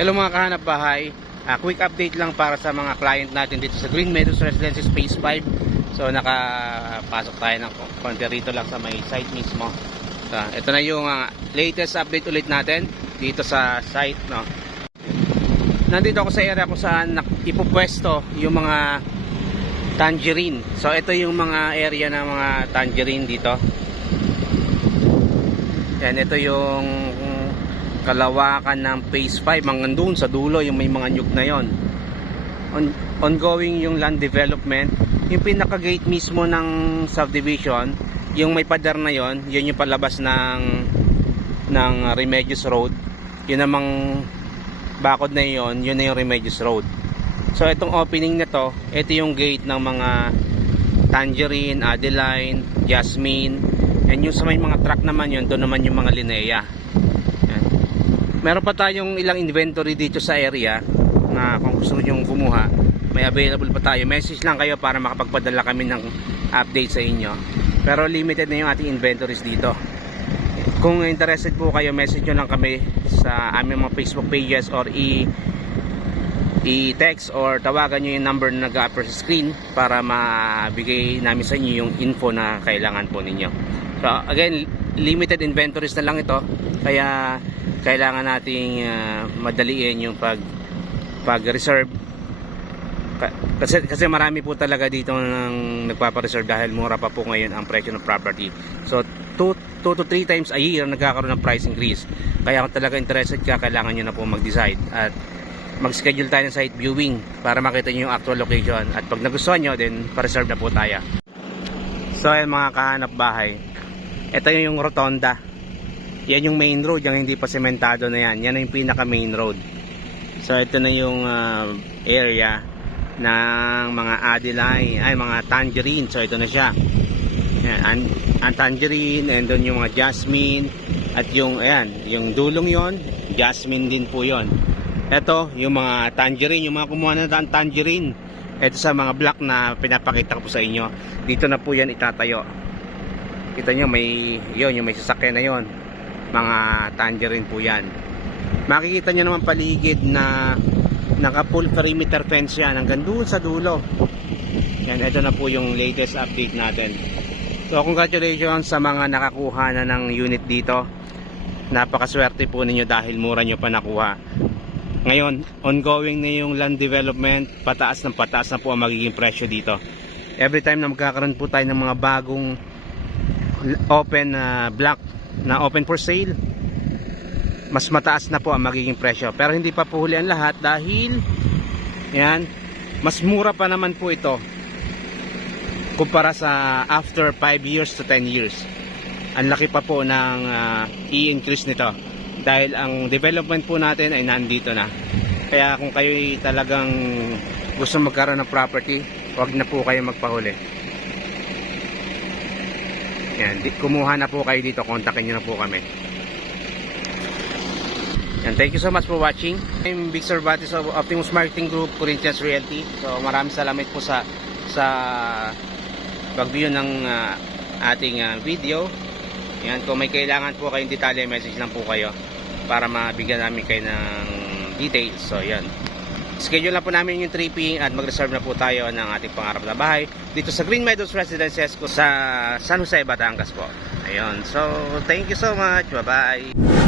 Hello mga kahanap bahay, quick update lang para sa mga client natin dito sa Green Meadows Residences Phase 5. So nakapasok tayo ng konti rito lang sa may site mismo. So, ito na yung latest update ulit natin dito sa site, no? Nandito ako sa area kung saan ipupwesto yung mga tangerine. So ito yung mga area ng mga tangerine dito. Yan, ito yung kalawakan ng phase 5 hanggang doon sa dulo yung may mga nyug na yon. Ongoing yung land development. Yung pinaka gate mismo ng subdivision, yung may pader na yon, yun yung palabas ng Remedios Road. Yun namang bakod na yon, yun na yung Remedios Road. So itong opening na to, ito yung gate ng mga Tangerine, Adeline, Jasmine, and yung sa may mga truck naman yun, doon naman yung mga Linea. Meron pa tayong ilang inventory dito sa area na kung gusto nyo kumuha, may available pa tayo. Message lang kayo para makapagpadala kami ng update sa inyo. Pero limited na yung ating inventories dito. Kung interested po kayo, message nyo lang kami sa aming mga Facebook pages or i-text or tawagan nyo yung number na nag-a-appear sa screen para mabigay namin sa inyo yung info na kailangan po ninyo. So again, limited inventories na lang ito, kaya kailangan nating madaliin yung pag-reserve kasi marami po talaga dito nang nagpapa-reserve dahil mura pa po ngayon ang presyo ng property. So 2 to 3 times a year nagkakaroon ng price increase. Kaya kung talaga interested ka, kailangan nyo na po mag-decide at mag-schedule tayo ng site viewing para makita nyo yung actual location, at pag nagustuhan nyo, then pa-reserve na po tayo. So ayan mga kahanap bahay, ito yung rotonda. Yan yung main road, yung hindi pa sementado na yan. Yan yung pinaka main road. So ito na yung area ng mga Adeline, ay mga Tangerine. So ito na siya. Yan, ang Tangerine, and doon yung mga Jasmine, at yung ayan, yung dulong yon, Jasmine din po yon. Ito yung mga Tangerine, yung mga kumuha na ng Tangerine. Ito sa mga block na pinapakita ko po sa inyo. Dito na po yan itatayo. Kita nyo may yon, yung may sasakyan na yon, mga Tangerine po yan. Makikita nyo naman paligid na naka full perimeter fence yan hanggang doon sa dulo. Yan, ito na po yung latest update natin. So congratulations sa mga nakakuha na ng unit dito. Napakaswerte po ninyo dahil mura nyo pa nakuha. Ngayon, ongoing na yung land development. Pataas na po ang magiging presyo dito. Every time na magkakaroon po tayo ng mga bagong open block na open for sale, mas mataas na po ang magiging presyo. Pero hindi pa po huli ang lahat dahil yan, mas mura pa naman po ito kumpara sa after 5 years to 10 years. Ang laki pa po ng i-increase nito dahil ang development po natin ay nandito na. Kaya kung kayo talagang gusto magkaroon ng property, huwag na po kayo magpahuli. Yan, kumuha na po kayo dito, kontakin nyo na po kami. Yan, thank you so much for watching. I'm Victor Batis of Optimus Marketing Group, Corinthians Realty. So maraming salamat po sa pag-view ng ating video. Yan, kung may kailangan po kayong detalye, message lang po kayo para mabigyan namin kayo ng details. So yan, schedule na po namin yung tripping at mag-reserve na po tayo ng ating pangarap na bahay dito sa Green Meadows Residences sa San Jose, Batangas po. Ayun, so thank you so much, bye bye.